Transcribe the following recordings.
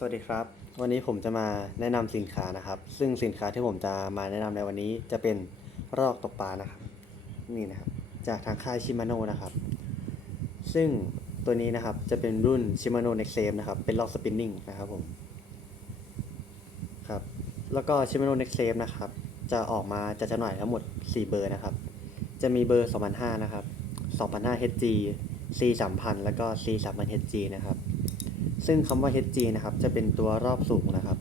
สวัสดีครับ วันนี้ผมจะมาแนะนำสินค้านะครับ ซึ่งสินค้าที่ผมจะมาแนะนำในวันนี้จะเป็นรอกตกปลานะครับ นี่นะครับ จากทางค่ายชิมาโนนะครับ ซึ่งตัวนี้นะครับจะเป็นรุ่นชิมาโนเน็กเซมนะครับ เป็นรอกสปินนิ่งนะครับผมครับ แล้วก็ชิมาโนเน็กเซมนะครับ จะออกมาจะจำหน่ายทั้งหมด 4 เบอร์นะครับ จะมีเบอร์ 2005 นะครับ 2005 HG C 3000 แล้วก็ C 3000 HG นะครับ ซึ่งคำว่า HG นะครับ จะเป็นตัวรอบสูงนะครับ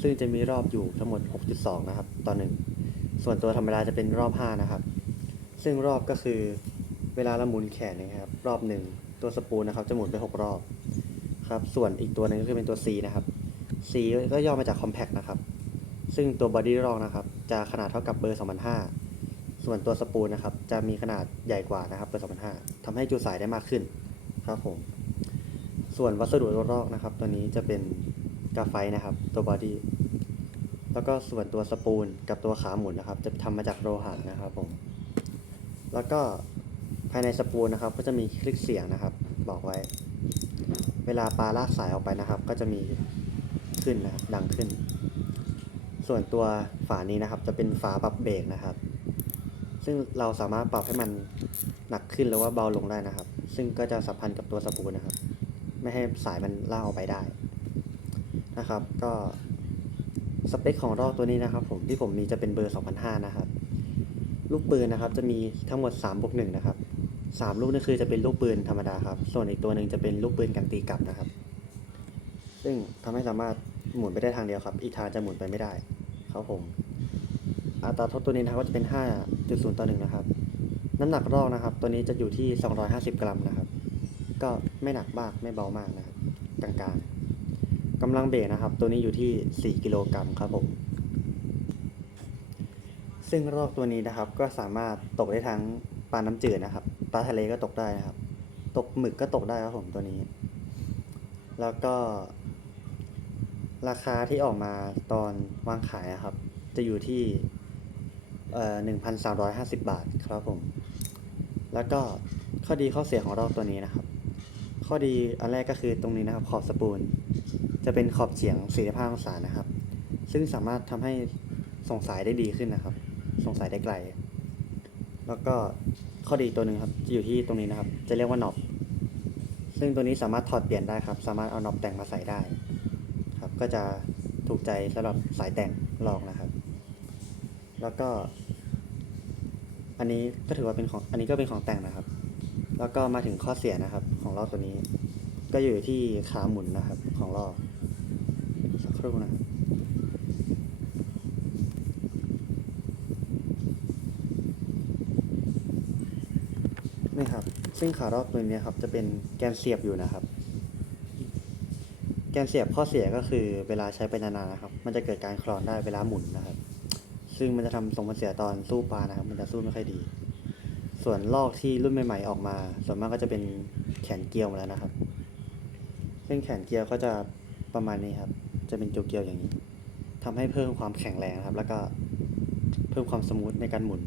ซึ่งจะมีรอบอยู่ทั้งหมด 6.2 นะครับ ต่อหนึ่งส่วนตัวธรรมดาจะเป็นรอบ 5 นะครับ ซึ่งรอบก็คือเวลาเราหมุนแขนนะครับ รอบหนึ่งตัวสปูลนะครับ จะหมุนไป 6 รอบครับ ส่วนอีกตัวหนึงก็คือเป็นตัว C นะครับ C ก็ย่อมาจาก Compact นะครับ ซึ่งตัวบอดี้รอกนะครับ จะขนาดเท่ากับเบอร์2005 ส่วนตัวสปูลนะครับ จะมีขนาดใหญ่กว่านะครับ เบอร์2005ทำให้จุสายได้มากขึ้นครับผม ส่วนวัสดุรอกนะครับ ตัวนี้จะเป็นกราไฟนะครับ ตัวบอดี้แล้วก็ส่วนตัวสปูลกับตัวขาหมุนนะครับ จะทำมาจากโลหะนะครับผมแล้วก็ภายในสปูลนะครับ ก็จะมีคลิกเสียงนะครับ บอกไว้ เวลาปลาลากสายออกไปนะครับ ก็จะมีขึ้นนะดังขึ้น ส่วนตัวฝานี้นะครับ จะเป็นฝาปรับเบรกนะครับ ซึ่งเราสามารถปรับให้มันหนักขึ้นหรือว่าเบาลงได้นะครับ ซึ่งก็จะสัมพันธ์กับตัวสปูลนะครับ ไม่ให้สายมันล่าออกไปได้นะครับ ก็สเปคของรอกตัวนี้นะครับ ผมที่ผมมีจะเป็นเบอร์2005นะครับ ลูกปืนนะครับ จะมีทั้งหมด3บวก1นะครับ3ลูกนี่คือจะเป็นลูกปืนธรรมดาครับ ส่วนอีกตัวหนึ่งจะเป็นลูกปืนกันตีกลับนะครับ ซึ่งทำให้สามารถหมุนไปได้ทางเดียวครับ อีกทางจะหมุนไปไม่ได้ครับผม อัตราทดตัวนี้นะครับก็จะเป็น 5.0 ต่อ1นะครับ น้ำหนักรอกนะครับ ตัวนี้จะอยู่ที่ 250 กรัมนะครับ ก็ไม่หนักมากไม่เบามากนะครับกลางๆกำลังเบรนะครับ ตัวนี้อยู่ที่ 4 กิโลกรัมครับผมซึ่งรอกตัวนี้นะครับก็สามารถตกได้ทั้งปลาน้ำจืดนะครับปลาทะเลก็ตกได้นะครับ ตกหมึกก็ตกได้ครับผมตัวนี้ แล้วก็ ราคาที่ออกมาตอนวางขายนะครับ จะอยู่ที่เอ่อ1,350บาทครับผม แล้วก็ข้อดีข้อเสียของรอกตัวนี้นะครับ ข้อดีอันแรกก็คือตรงนี้นะครับขอบสปูลจะเป็นขอบเฉียง 45 องศานะครับ ซึ่งสามารถทำให้ส่งสายได้ดีขึ้นนะครับ ส่งสายได้ไกล แล้วก็ข้อดีตัวหนึ่งครับจะอยู่ที่ตรงนี้นะครับ จะเรียกว่าน็อปซึ่งตัวนี้สามารถถอดเปลี่ยนได้ครับ สามารถเอาน็อปแต่งมาใส่ได้ครับ ก็จะถูกใจสำหรับสายแต่งลองนะครับ แล้วก็ อันนี้ก็ถือว่าเป็นของอันนี้ก็เป็นของแต่งนะครับ แล้วก็มาถึงข้อเสียนะครับ ของรอบตัวนี้ ก็อยู่ที่ขาหมุนนะครับ ของรอบสักครู่นะครับนี่ครับ ซึ่งขารอบตัวนี้ครับจะเป็นแกนเสียบอยู่นะครับ แกนเสียบข้อเสียก็คือเวลาใช้ไปนานๆนะครับ มันจะเกิดการคลอนได้เวลาหมุนนะครับ ซึ่งมันจะทำส่งผลเสียตอนสู้ปลานะครับ มันจะสู้ไม่ค่อยดี ส่วนลอกที่รุ่นใหม่ๆออกมา ส่วนมากก็จะเป็นแขนเกลียวมาแล้วนะครับซึ่งแขนเกลียวก็จะประมาณนี้ครับ จะเป็นจูเกลียวอย่างนี้ทำให้เพิ่มความแข็งแรงนะครับ แล้วก็เพิ่มความสมูทในการหมุน